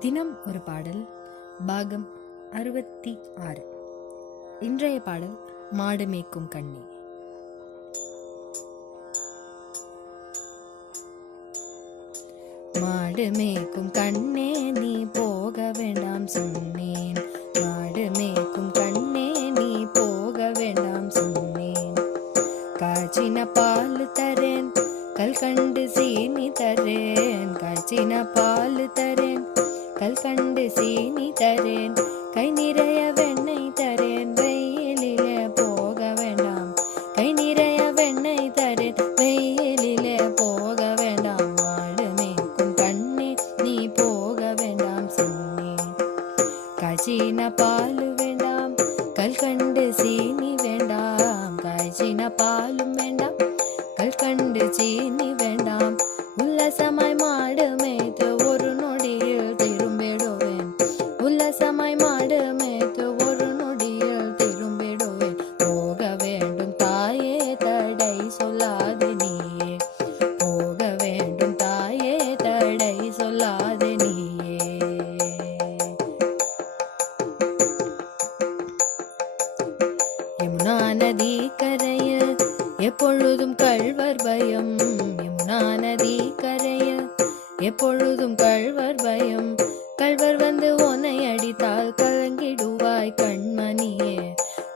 தினம் ஒரு பாடல் பாகம் 66. இன்றைய பாடல் மாடு மேய்க்கும் கண்ணே. மாடு மேய்க்கும் கண்ணே நீ போக வேண்டாம் சொன்னேன், மாடு மேய்க்கும் கண்ணே நீ போக வேண்டாம் சொன்னேன். காய்ச்சின பால் தரேன் கல்கண்டு சீனி தரேன், காய்ச்சின பால் தரேன் கல்கண்டு சீனி தரேன், கை நிறைய வெண்ணெய் தரேன் வெயிலிலே போக வேண்டாம், கை நிறைய வெண்ணெய் தரேன் வெயிலிலே போக வேண்டாம். மாடு மேய்க்கும் கண்ணே நீ போக வேண்டாம் சொன்னேன். காய்ச்சின பால் வேண்டாம் கல்கண்டு சீனி வேண்டாம், காய்ச்சின பாலும் வேண்டாம் கல்கண்டு சீனி வேண்டாம். உல்லாசமாய் மாடு மேய்த்து ஒரு நொடியில் திரும்பிடுவேன், உல்லாசமாய் மாடு மேய்த்து ஒரு நொடியில் திரும்பிடுவேன். போக வேண்டும் தாயே தடை சொல்லாது நீயே, போக வேண்டும் தாயே தடை சொல்லாது நீயே. யமுனா நதி கரையில் எப்பொழுதும் கள்வர் பயம், யமுனா நதி கரையில் எப்பொழுதும் கள்வர் பயம். கள்வர் வந்து உன்னை அடித்தால் கலங்கிடுவாய் கண்மணியே,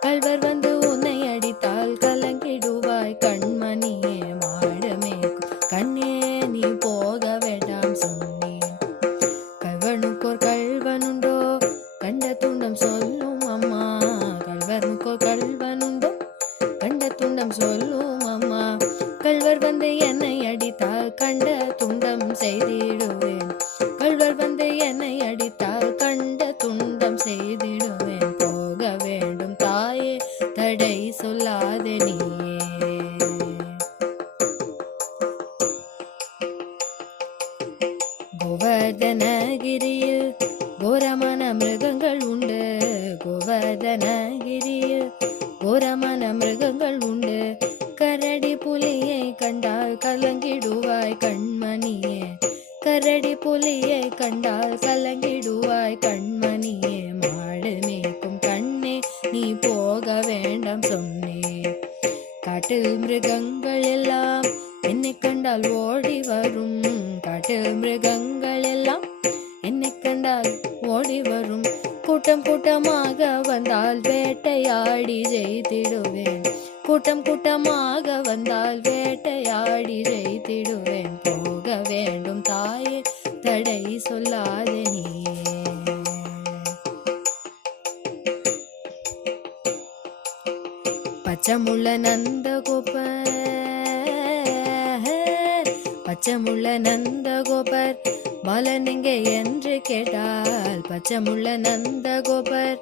கள்வர் வந்து உன்னை அடித்தால் கலங்கிடுவாய் கண்மணியே. மாடு மேய்க்கும் கண்ணே நீ போக வேண்டாம் சொன்னேன். கள்வனுக்கோர் கள்வனுண்டோ கண்ட துண்டம் சொல்லும் அம்மா, கள்வனுக்கோர் கள்வனுண்டோ கண்ட துண்டம் சொல்லும் அம்மா. கள்வர் வந்து என்னை அடித்தால் கண்ட துண்டம் செய்திடுவேன், கள்வர் வந்து என்னை அடித்தால் கண்ட துண்டம் செய்திடுவேன். போக வேண்டும் தாயே தடை சொல்லாத நீயே. கோவர்தனகிரியில் கோரமான மிருகங்கள் உண்டு, கோவர்தனகிரியில் கோரமான மிருகங்கள் உண்டு. கரடி புலியை கண்டால் கலங்கிடுவாய் கண்மணியே, கரடி புலியை கண்டால் கலங்கிடுவாய் கண்மணியே. மாடு மேய்க்கும் கண்ணே நீ போக வேண்டாம் சொன்னேன். காட்டில் மிருகங்கள் எல்லாம் என்னை கண்டால் ஓடி வரும், காட்டில் மிருகங்கள் எல்லாம் என்னை கண்டால் ஓடி வரும். கூட்டம் கூட்டமாக வந்தால் வேட்டையாடி ஜெயித்திடுவேன், கூட்டம் கூட்டமாக வந்தால் வேட்டையாடி ஜெயித்திடுவேன். போக வேண்டும் தாயே தடை சொல்லாத நீயே. பச்சமுள்ள நந்தகோபர், பச்சமுள்ள நந்தகோபர் பாலனிங்க என்று கேட்டால், பச்சமுள்ள நந்தகோபர்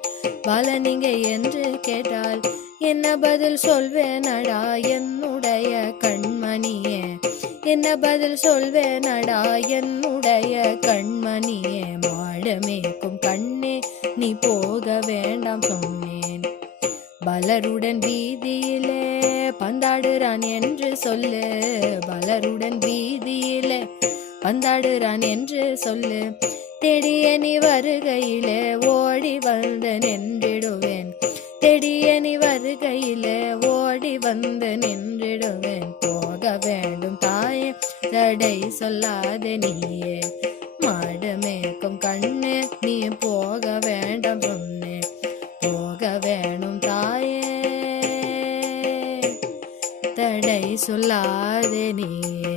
பாலனிங்க என்று கேட்டால் என்ன பதில் சொல்வேனடா என்னுடைய கண்மணியே, என்ன பதில் சொல்வேனடா என்னுடைய கண்மணியே. மாடு மேய்க்கும் கண்ணே நீ போக வேண்டாம் சொன்னேன். பலருடன் வீதியிலே பந்தாடுறான் என்று சொல்லு, பலருடன் வீதியிலே பந்தாடுறான் என்று சொல்லு. தேடிய நீ வருகையிலே ஓடி வந்து நின்றிடுவேன், தேடிய நீ வருகையிலே ஓடி வந்து நின்றிடுவேன். போக வேண்டும் தாயே தடை சொல்லாத நீயே. மாடு மேய்க்கும் கண்ணே நீ போக வேண்டாம் சொன்னேன். போக வேணும் தாயே தடை சொல்லாத நீயே.